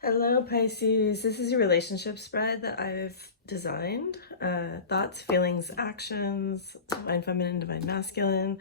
Hello, Pisces. This is your relationship spread that I've designed. Thoughts, feelings, actions, divine feminine, divine masculine,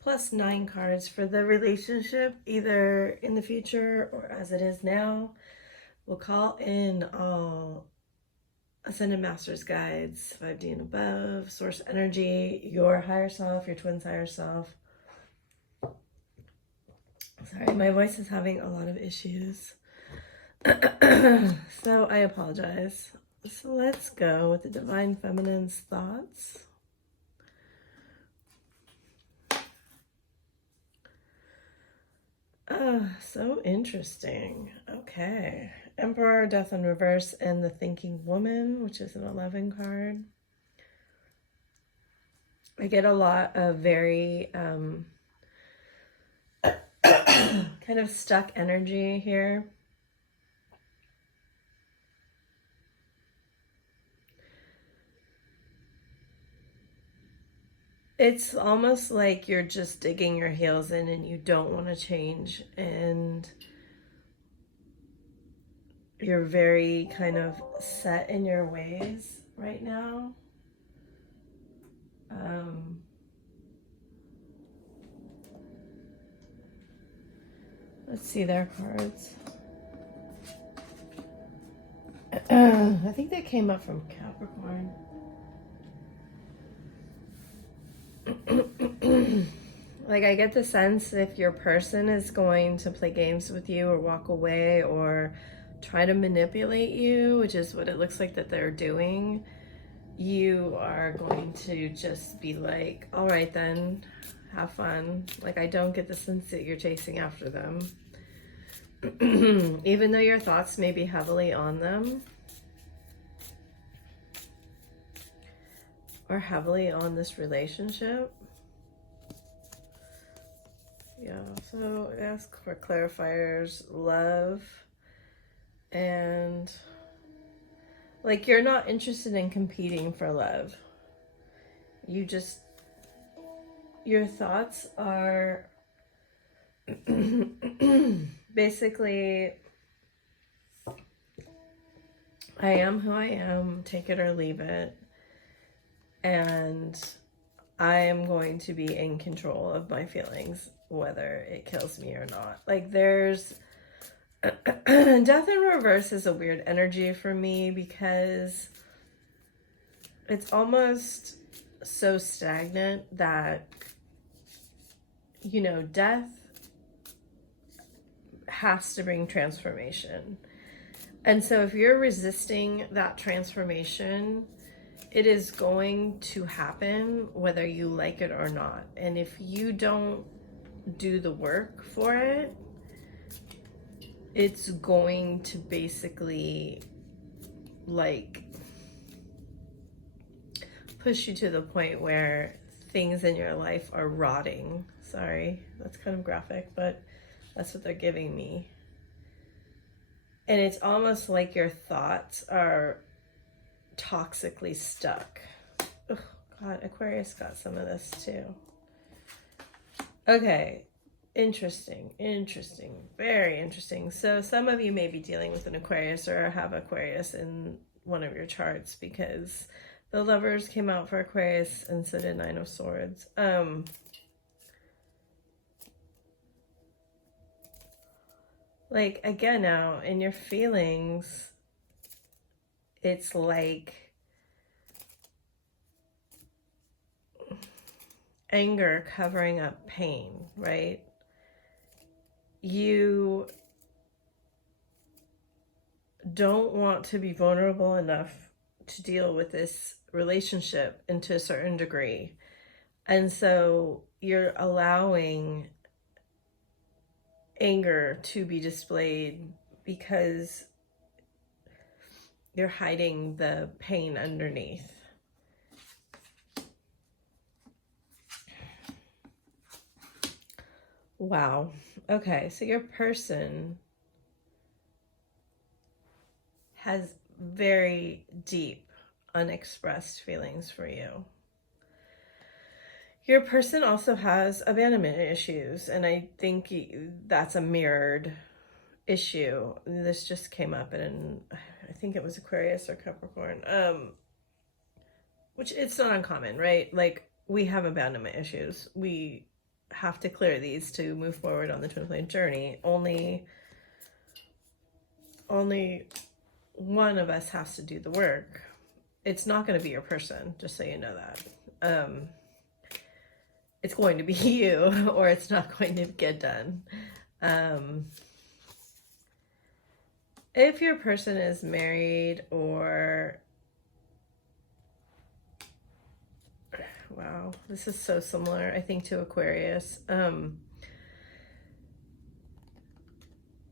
plus 9 cards for the relationship, either in the future or as it is now. We'll call in all Ascended Masters guides, 5D and above, source energy, your higher self, your twin's higher self. Sorry, my voice is having a lot of issues. So I apologize. So let's go with the Divine Feminine's thoughts. So interesting. Okay. Emperor, Death in Reverse, and the Thinking Woman, which is an 11 card. I get a lot of very kind of stuck energy here. It's almost like you're just digging your heels in and you don't want to change, and you're very kind of set in your ways right now. Let's see their cards. I think they came up from Capricorn. Like, I get the sense if your person is going to play games with you or walk away or try to manipulate you, which is what it looks like that they're doing, you are going to just be like, all right then, have fun. Like, I don't get the sense that you're chasing after them. Even though your thoughts may be heavily on them or heavily on this relationship. Yeah, so ask for clarifiers, love, and like, you're not interested in competing for love. You just, your thoughts are basically, I am who I am, take it or leave it, and I am going to be in control of my feelings, whether it kills me or not. Like, there's Death in Reverse is a weird energy for me because it's almost so stagnant that, you know, death has to bring transformation. And so if you're resisting that transformation, it is going to happen whether you like it or not. And if you don't do the work for it, it's going to basically like push you to the point where things in your life are rotting. Sorry, that's kind of graphic, but that's what they're giving me. And it's almost like your thoughts are toxically stuck. Oh God, Aquarius got some of this too. Okay, interesting, very interesting. So some of you may be dealing with an Aquarius or have Aquarius in one of your charts, because the Lovers came out for Aquarius and so did 9 of Swords. Like, again, now in your feelings, it's like anger covering up pain, right? You don't want to be vulnerable enough to deal with this relationship into a certain degree. And so you're allowing anger to be displayed because you're hiding the pain underneath. Wow. Okay, so your person has very deep, unexpressed feelings for you. Your person also has abandonment issues, and I think that's a mirrored issue. This just came up in, I think it was Aquarius or Capricorn, which it's not uncommon, right? Like, we have abandonment issues. We have to clear these to move forward on the twin flame journey. Only one of us has to do the work. It's not going to be your person, just so you know that. It's going to be you, or it's not going to get done. If your person is married, or wow, this is so similar, I think, to Aquarius.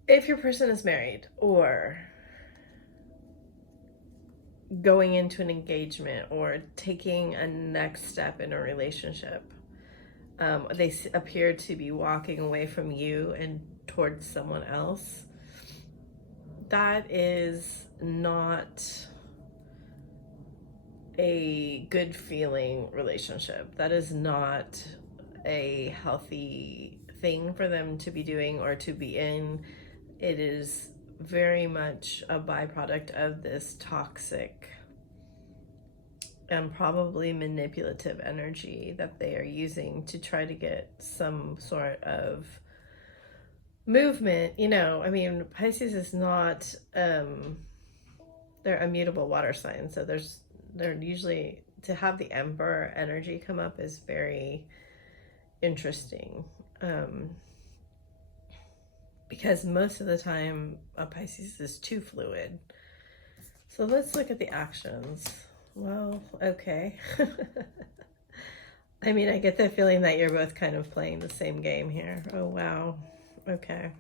If your person is married or going into an engagement or taking a next step in a relationship, they appear to be walking away from you and towards someone else. That is not a good feeling relationship. That is not a healthy thing for them to be doing or to be in. It is very much a byproduct of this toxic and probably manipulative energy that they are using to try to get some sort of movement. You know, I mean, Pisces is not, they're immutable water signs, so they're usually, to have the Emperor energy come up is very interesting, because most of the time a Pisces is too fluid. So let's look at the actions. Well, okay. I mean, I get the feeling that you're both kind of playing the same game here. Oh, wow. Okay.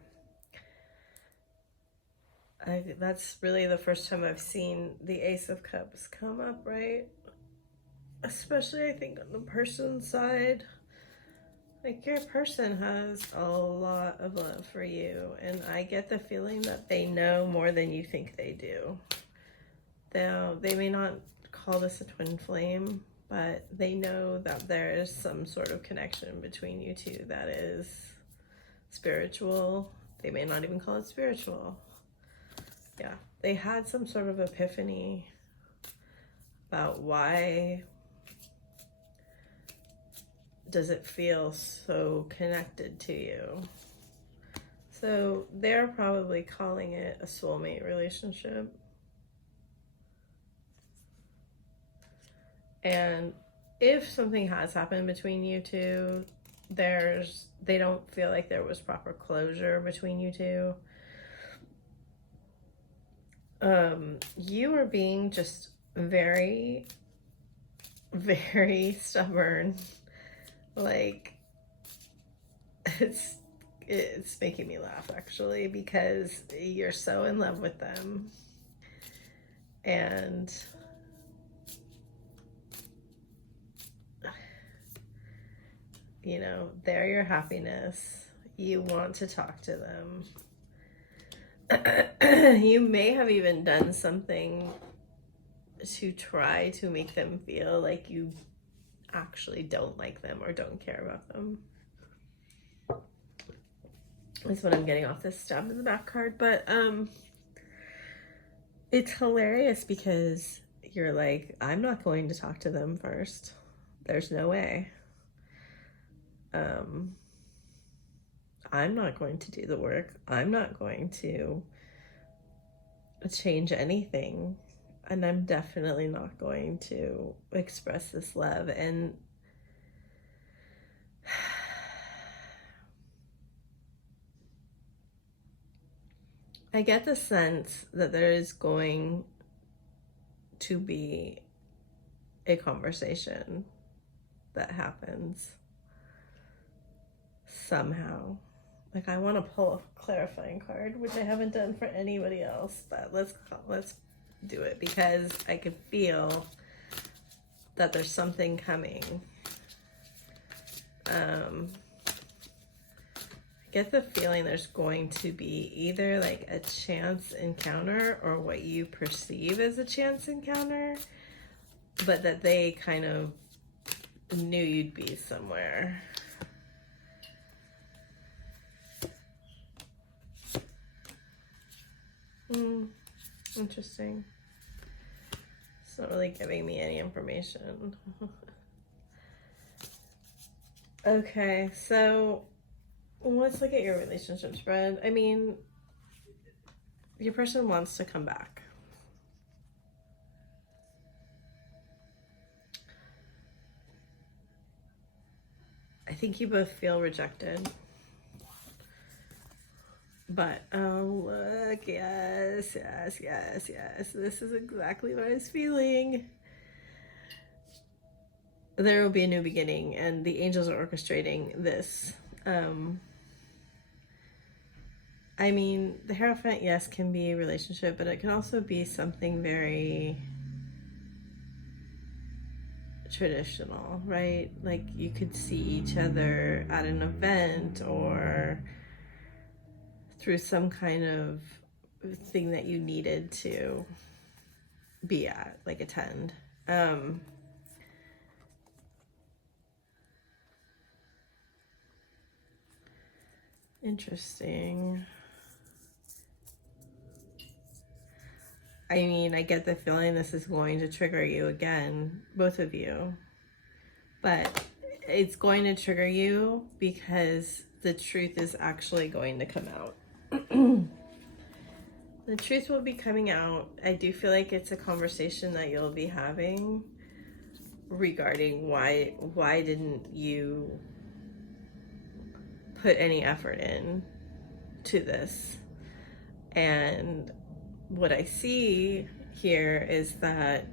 That's really the first time I've seen the Ace of Cups come up, right? Especially, I think, on the person's side. Like, your person has a lot of love for you, and I get the feeling that they know more than you think they do. Now, they may not call this a twin flame, but they know that there is some sort of connection between you two that is spiritual. They may not even call it spiritual. Yeah, they had some sort of epiphany about why does it feel so connected to you. So they're probably calling it a soulmate relationship. And if something has happened between you two, they don't feel like there was proper closure between you two. You are being just very, very stubborn. Like, it's making me laugh, actually, because you're so in love with them, and you know, they're your happiness. You want to talk to them. You may have even done something to try to make them feel like you actually don't like them or don't care about them. That's what I'm getting off this stab in the back card. But it's hilarious because you're like, I'm not going to talk to them first. There's no way. I'm not going to do the work. I'm not going to change anything. And I'm definitely not going to express this love. And I get the sense that there is going to be a conversation that happens somehow. Like, I want to pull a clarifying card, which I haven't done for anybody else, but let's do it, because I can feel that there's something coming. I get the feeling there's going to be either like a chance encounter or what you perceive as a chance encounter, but that they kind of knew you'd be somewhere. Interesting. It's not really giving me any information. Okay, so let's look at your relationship spread. I mean, your person wants to come back. I think you both feel rejected. But, oh, look, yes. This is exactly what I was feeling. There will be a new beginning, and the angels are orchestrating this. I mean, the Hierophant, yes, can be a relationship, but it can also be something very traditional, right? Like you could see each other at an event or through some kind of thing that you needed to be at, like attend. Interesting. I mean, I get the feeling this is going to trigger you again, both of you. But it's going to trigger you because the truth is actually going to come out. The truth will be coming out. I do feel like it's a conversation that you'll be having regarding why didn't you put any effort in to this. And what I see here is that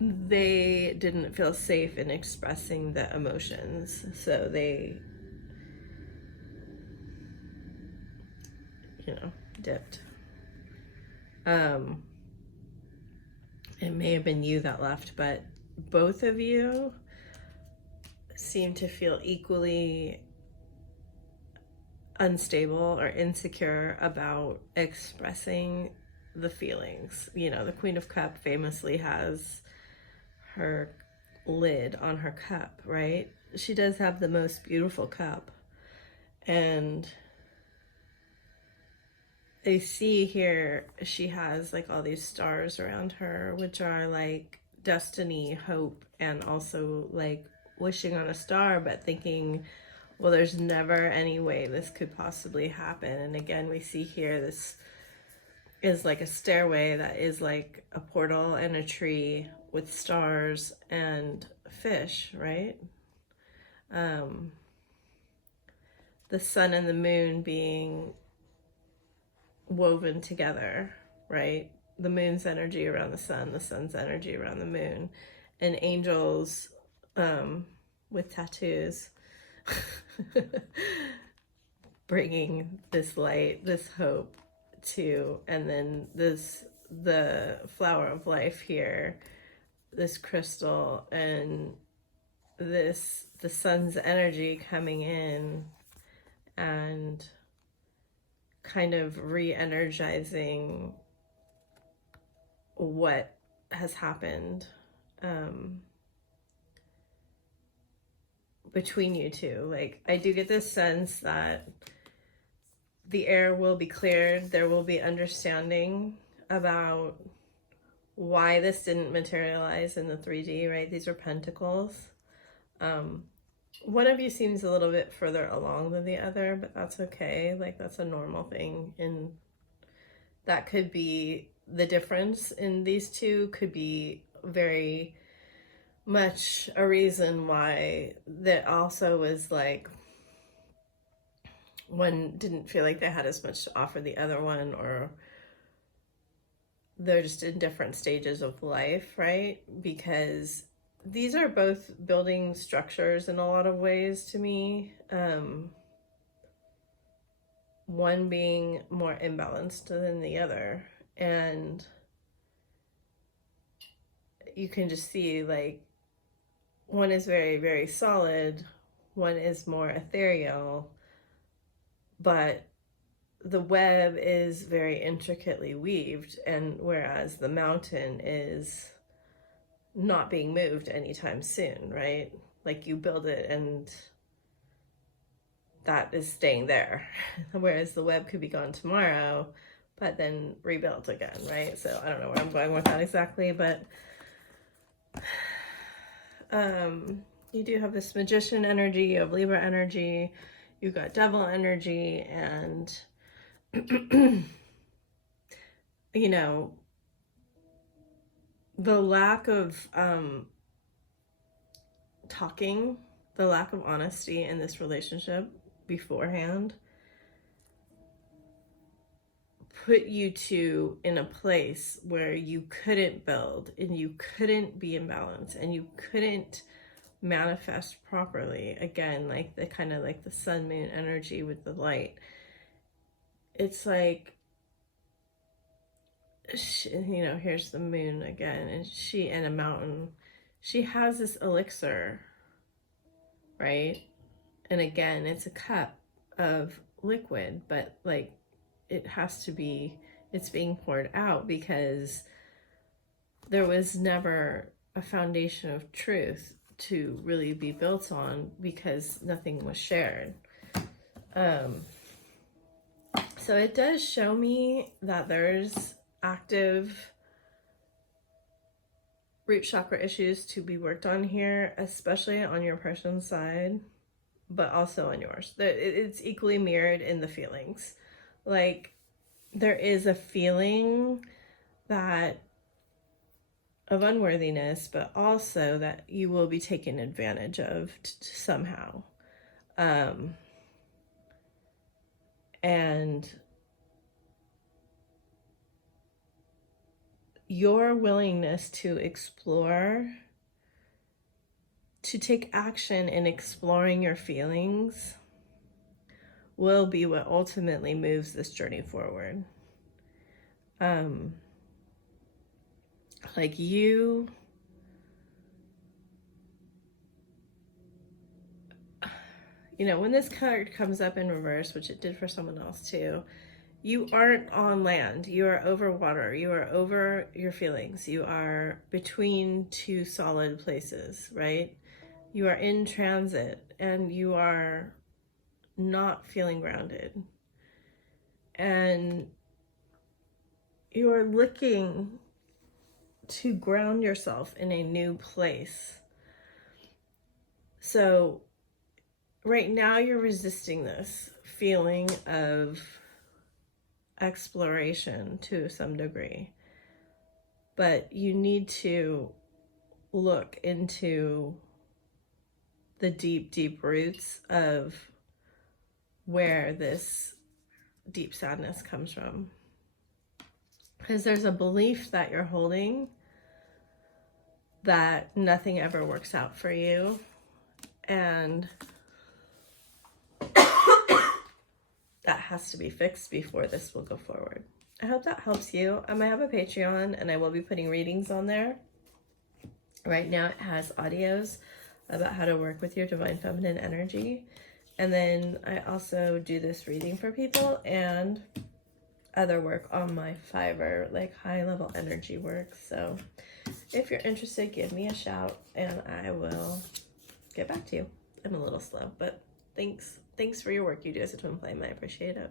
they didn't feel safe in expressing the emotions, so they, dipped. It may have been you that left, but both of you seem to feel equally unstable or insecure about expressing the feelings. The Queen of Cups famously has her lid on her cup, right? She does have the most beautiful cup. And I see here she has like all these stars around her, which are like destiny, hope, and also like wishing on a star, but thinking, well, there's never any way this could possibly happen. And again, we see here this is like a stairway that is like a portal and a tree with stars and fish, right? The sun and the moon being woven together, right? The moon's energy around the sun's energy around the moon, and angels with tattoos bringing this light, this hope to, and then the flower of life here, this crystal, and the sun's energy coming in and kind of re-energizing what has happened between you two. Like, I do get this sense that the air will be cleared. There will be understanding about why this didn't materialize in the 3D, right? These are pentacles. One of you seems a little bit further along than the other, but that's okay. Like, that's a normal thing. And that could be the difference in these two, could be very much a reason why that also was like one didn't feel like they had as much to offer the other one, or they're just in different stages of life, right? Because these are both building structures in a lot of ways to me. One being more imbalanced than the other. And you can just see like one is very, very solid. One is more ethereal. But the web is very intricately weaved, and whereas the mountain is not being moved anytime soon, right? Like, you build it and that is staying there. Whereas the web could be gone tomorrow, but then rebuilt again, right? So I don't know where I'm going with that exactly, but you do have this Magician energy, you have Libra energy, you got Devil energy, and you know, the lack of talking, the lack of honesty in this relationship beforehand put you two in a place where you couldn't build and you couldn't be in balance and you couldn't manifest properly. Again, like the kind of like the sun moon energy with the light. It's like, you know, here's the moon again, and she in a mountain. She has this elixir, right? And again, it's a cup of liquid, but like it has to be, it's being poured out because there was never a foundation of truth to really be built on because nothing was shared. So it does show me that there's active root chakra issues to be worked on here, especially on your person's side, but also on yours. It's equally mirrored in the feelings. Like, there is a feeling that of unworthiness, but also that you will be taken advantage of somehow. And your willingness to explore, to take action in exploring your feelings, will be what ultimately moves this journey forward. Like you know, when this card comes up in reverse, which it did for someone else too, you aren't on land. You are over water. You are over your feelings. You are between two solid places, right? You are in transit and you are not feeling grounded. And you are looking to ground yourself in a new place. So right now you're resisting this feeling of exploration to some degree, but you need to look into the deep roots of where this deep sadness comes from, because there's a belief that you're holding that nothing ever works out for you, and that has to be fixed before this will go forward. I hope that helps you. I have a Patreon and I will be putting readings on there. Right now it has audios about how to work with your divine feminine energy. And then I also do this reading for people and other work on my Fiverr, like high level energy work. So if you're interested, give me a shout and I will get back to you. I'm a little slow, but thanks for your work you do as a twin flame. I appreciate it.